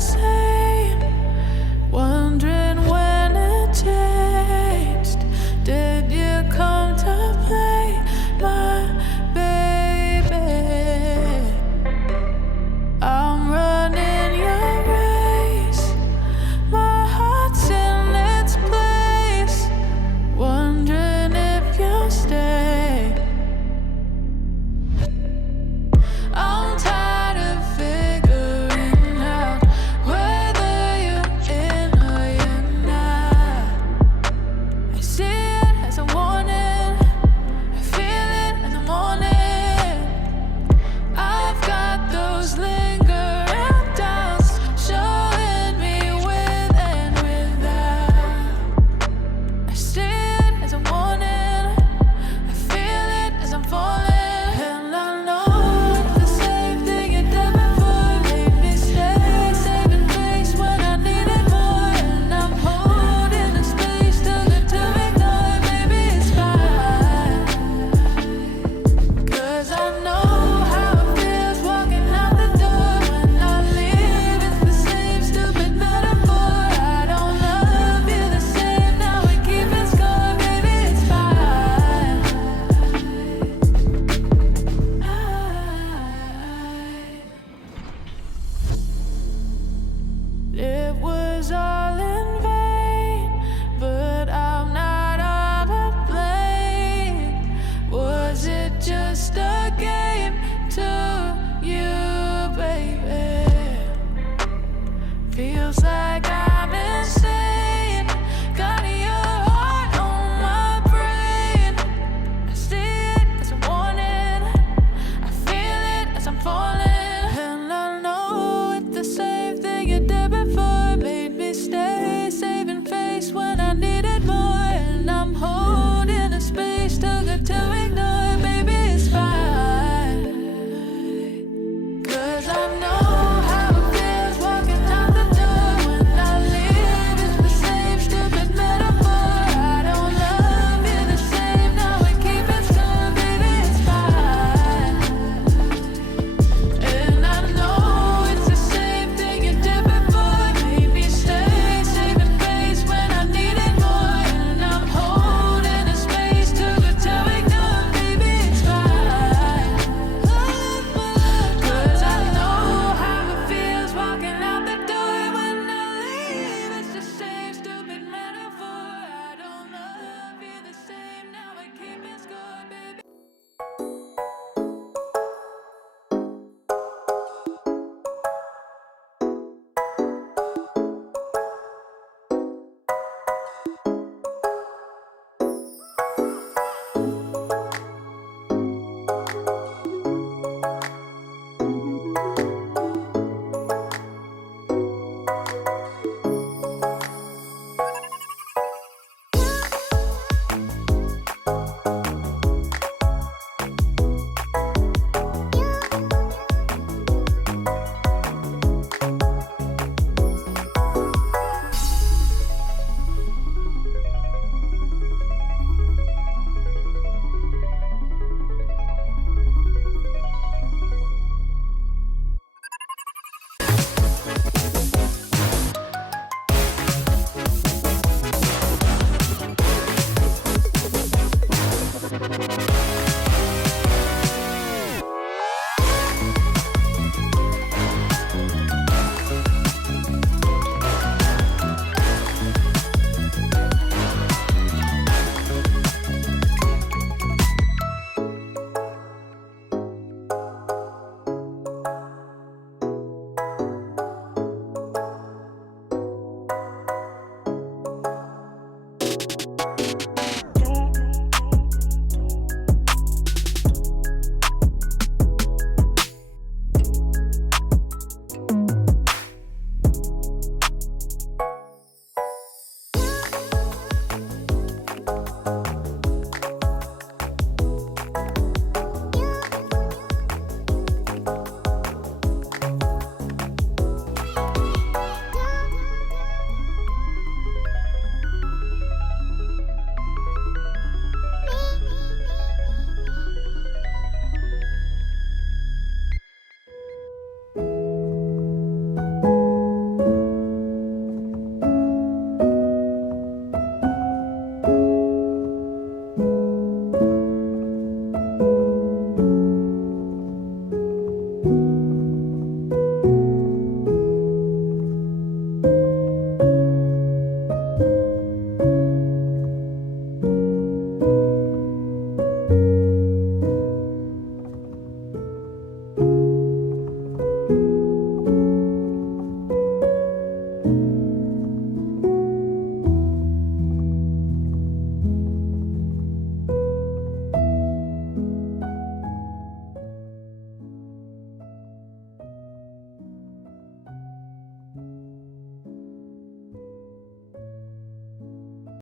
same, wondering when it changed. Did you come to play, my baby? I'm running your race, my heart's in its place, wondering if you'll stay. I'm tired of figuring out whether you're in or you're not. I see it as a warning, I feel it in the morning. I've got those lingering doubts showing me with and without. I see it as a warning, I feel it as I'm falling. And I know the same thing you did before made me stay, saving face when I needed more. And I'm holding the space too good to ignore. Maybe it's fine, 'cause I know how it feels walking out the door. When I leave, it's the same stupid metaphor. I don't love you the same now, we keep it score. Maybe it's fine. It was all in vain, but I'm not all to blame. Was it just a game to you, baby? Feels like I'm insane, got your heart on my brain. I see it as a warning, I feel it as I'm falling.